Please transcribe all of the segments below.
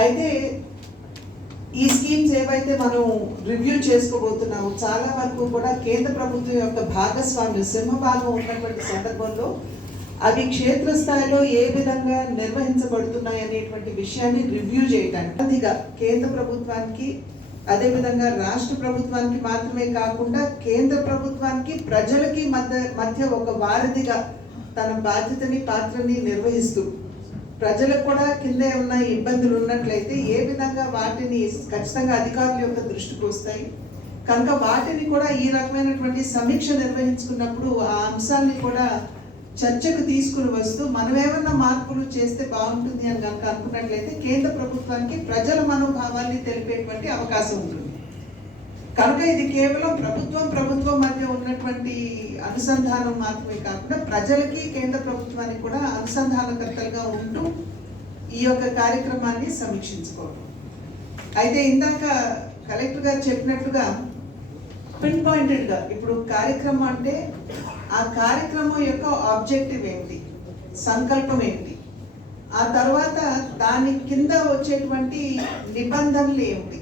అయితే ఈ స్కీమ్స్ ఏవైతే మనం రివ్యూ చేసుకోబోతున్నామో చాలా వరకు కూడా కేంద్ర ప్రభుత్వం యొక్క భాగస్వామ్యం సింహభాగం ఉన్నటువంటి సందర్భంలో అవి క్షేత్రస్థాయిలో ఏ విధంగా నిర్వహించబడుతున్నాయి అనేటువంటి విషయాన్ని రివ్యూ చేయడానికి అదిగా కేంద్ర ప్రభుత్వానికి అదేవిధంగా రాష్ట్ర ప్రభుత్వానికి మాత్రమే కాకుండా కేంద్ర ప్రభుత్వానికి ప్రజలకి మధ్య ఒక వారధిగా తన పాత్రని నిర్వహిస్తూ ప్రజలకు కూడా కింద ఉన్న ఇబ్బందులు ఉన్నట్లయితే ఏ విధంగా వాటిని ఖచ్చితంగా అధికారుల యొక్క దృష్టికి వస్తాయి కనుక వాటిని కూడా ఈ రకమైనటువంటి సమీక్ష నిర్వహించుకున్నప్పుడు ఆ అంశాన్ని కూడా చర్చకు తీసుకుని వస్తూ మనం ఏమన్నా మార్పులు చేస్తే బాగుంటుంది అని కనుక అనుకున్నట్లయితే కేంద్ర ప్రభుత్వానికి ప్రజల మనోభావాన్ని తెలిపేటువంటి అవకాశం ఉంటుంది. కనుక ఇది కేవలం ప్రభుత్వం మధ్య ఉన్నటువంటి అనుసంధానం మాత్రమే కాకుండా ప్రజలకి కేంద్ర ప్రభుత్వానికి కూడా అనుసంధానకర్తలుగా ఉంటూ ఈ యొక్క కార్యక్రమాన్ని సమీక్షించుకోవడం. అయితే ఇందాక కలెక్టర్ గారు చెప్పినట్లుగా పిన్ పాయింటెడ్గా ఇప్పుడు కార్యక్రమం అంటే ఆ కార్యక్రమం యొక్క ఆబ్జెక్టివ్ ఏంటి, సంకల్పం ఏంటి, ఆ తర్వాత దాని కింద వచ్చేటువంటి నిబంధనలు ఏమిటి,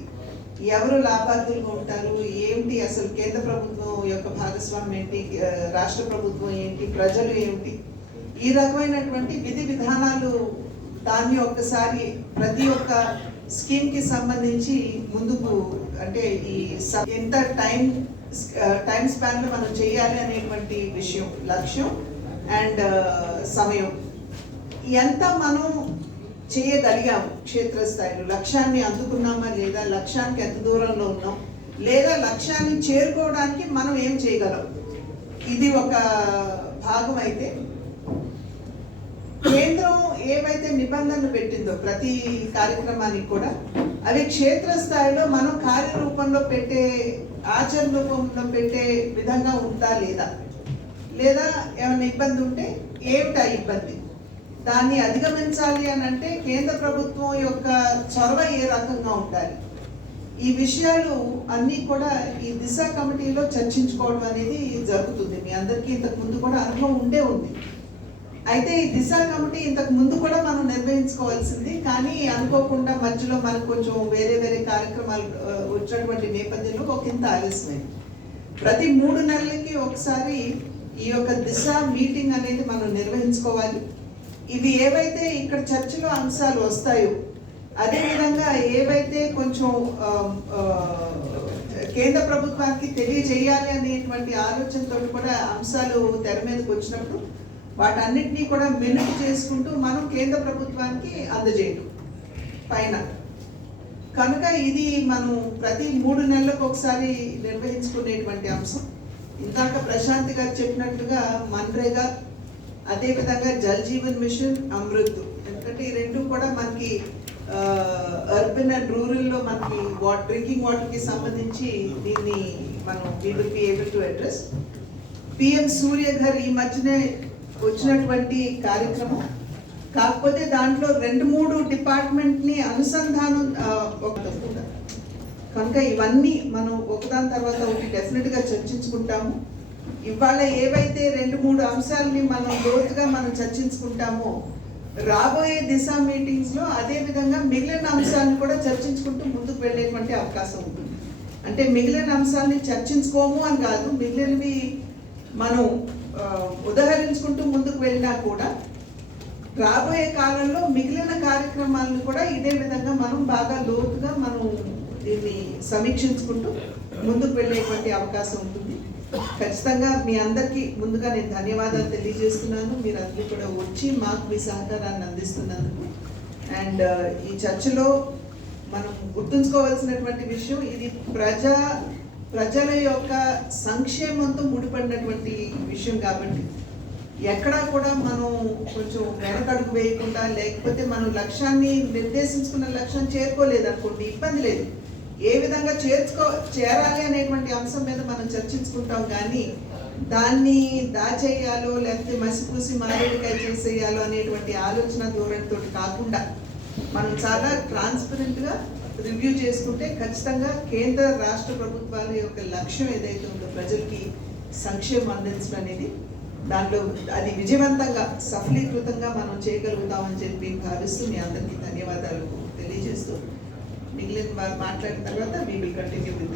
ఎవరు లాభార్థులుగా ఉంటారు, ఏమిటి అసలు కేంద్ర ప్రభుత్వం యొక్క భాగస్వామ్యం ఏంటి, రాష్ట్ర ప్రభుత్వం ఏంటి, ప్రజలు ఏమిటి, ఈ రకమైనటువంటి విధి విధానాలు దాన్ని ఒక్కసారి ప్రతి ఒక్క స్కీమ్కి సంబంధించి ముందుకు అంటే ఈ ఎంత టైం స్పాన్లో మనం చేయాలి అనేటువంటి విషయం, లక్ష్యం అండ్ సమయం ఎంత మనం చేయగలిగాము క్షేత్రస్థాయిలో, లక్ష్యాన్ని అందుకున్నామా లేదా, లక్ష్యానికి ఎంత దూరంలో ఉన్నాం, లేదా లక్ష్యాన్ని చేరుకోవడానికి మనం ఏం చేయగలం, ఇది ఒక భాగం. అయితే కేంద్రం ఏవైతే నిబంధనలు పెట్టిందో ప్రతి కార్యక్రమానికి కూడా అవి క్షేత్రస్థాయిలో మనం కార్యరూపంలో పెట్టే ఆచరణ రూపంలో పెట్టే విధంగా ఉందా లేదా ఏమైనా ఇబ్బంది ఉంటే ఏమిటా ఇబ్బంది, దాన్ని అధిగమించాలి అని అంటే కేంద్ర ప్రభుత్వం యొక్క చొరవ ఏ రకంగా ఉండాలి, ఈ విషయాలు అన్నీ కూడా ఈ దిశ కమిటీలో చర్చించుకోవడం అనేది జరుగుతుంది. మీ అందరికీ ఇంతకు ముందు కూడా అనుభవం ఉంది. అయితే ఈ దిశ కమిటీ ఇంతకు ముందు కూడా మనం నిర్వహించుకోవాల్సింది, కానీ అనుకోకుండా మధ్యలో మనకు కొంచెం వేరే కార్యక్రమాలు వచ్చినటువంటి నేపథ్యంలో ఒక ఇంత ఆలస్యమైంది. ప్రతి 3 నెలలకి ఒకసారి ఈ యొక్క దిశ మీటింగ్ అనేది మనం నిర్వహించుకోవాలి. ఇవి ఏవైతే ఇక్కడ చర్చలో అంశాలు వస్తాయో అదేవిధంగా ఏవైతే కొంచెం కేంద్ర ప్రభుత్వానికి తెలియజేయాలి అనేటువంటి ఆలోచనతో కూడా అంశాలు తెర మీదకి వచ్చినప్పుడు వాటన్నిటినీ కూడా మెనుకు చేసుకుంటూ మనం కేంద్ర ప్రభుత్వానికి అందజేయడం పైన. కనుక ఇది మనం ప్రతి 3 నెలలకు ఒకసారి నిర్వహించుకునేటువంటి అంశం. ఇందాక ప్రశాంత్ గారు చెప్పినట్లుగా మన్రేగా, అదేవిధంగా జల్ జీవన్ మిషన్, అమృత్, ఎందుకంటే ఈ రెండు కూడా మనకి అర్బన్ అండ్ రూరల్లో మనకి డ్రింకింగ్ వాటర్కి సంబంధించి దీన్ని మనం we will be able to address. PM Surya Ghar ఈ మధ్యనే వచ్చినటువంటి కార్యక్రమం, కాకపోతే దాంట్లో 2-3 డిపార్ట్మెంట్ని అనుసంధానం కూడా. కనుక ఇవన్నీ మనం ఒకదాని తర్వాత ఒకటి డెఫినెట్గా చర్చించుకుంటాము. ఇవాళ ఏవైతే 2-3 అంశాలని మనం లోతుగా మనం చర్చించుకుంటామో రాబోయే దిశ మీటింగ్స్లో అదే విధంగా మిగిలిన అంశాలను కూడా చర్చించుకుంటూ ముందుకు వెళ్ళేటువంటి అవకాశం ఉంటుంది. అంటే మిగిలిన అంశాలని చర్చించుకోము అని కాదు, మిగిలినవి మనం ఉదాహరించుకుంటూ ముందుకు వెళ్ళినా కూడా రాబోయే కాలంలో మిగిలిన కార్యక్రమాలను కూడా ఇదే విధంగా మనం బాగా లోతుగా మనం దీన్ని సమీక్షించుకుంటూ ముందుకు వెళ్ళేటువంటి అవకాశం ఉంటుంది. ఖచ్చితంగా మీ అందరికీ ముందుగా నేను ధన్యవాదాలు తెలియజేస్తున్నాను. మీరు అందరూ కూడా వచ్చి మాకు మీ సహకారాన్ని అందిస్తున్నందుకు. అండ్ ఈ చర్చలో మనం గుర్తుంచుకోవాల్సినటువంటి విషయం, ఇది ప్రజల యొక్క సంక్షేమంతో ముడిపడినటువంటి విషయం కాబట్టి ఎక్కడా కూడా మనం కొంచెం వెనకడుగు వేయకుండా, లేకపోతే మనం లక్ష్యాన్ని నిర్దేశించుకున్న లక్ష్యాన్ని చేరుకోలేదనుకోండి ఇబ్బంది లేదు, ఏ విధంగా చేరాలి అనేటువంటి అంశం మీద మనం చర్చించుకుంటాం. కానీ దాన్ని దాచేయాలో లేకపోతే మసిపూసి మారేడుకాయ చేసేయాలో అనేటువంటి ఆలోచన ధోరణితో కాకుండా మనం చాలా ట్రాన్స్పరెంట్గా రివ్యూ చేసుకుంటే ఖచ్చితంగా కేంద్ర రాష్ట్ర ప్రభుత్వాల యొక్క లక్ష్యం ఏదైతే ఉందో ప్రజలకి సంక్షేమం అందించడం అనేది, దాంట్లో అది విజయవంతంగా సఫలీకృతంగా మనం చేయగలుగుతామని చెప్పి భావిస్తూ మీ అందరికీ ధన్యవాదాలు తెలియజేస్తున్నాను. మిగిలిన వాళ్ళు మాట్లాడిన తర్వాత we will continue with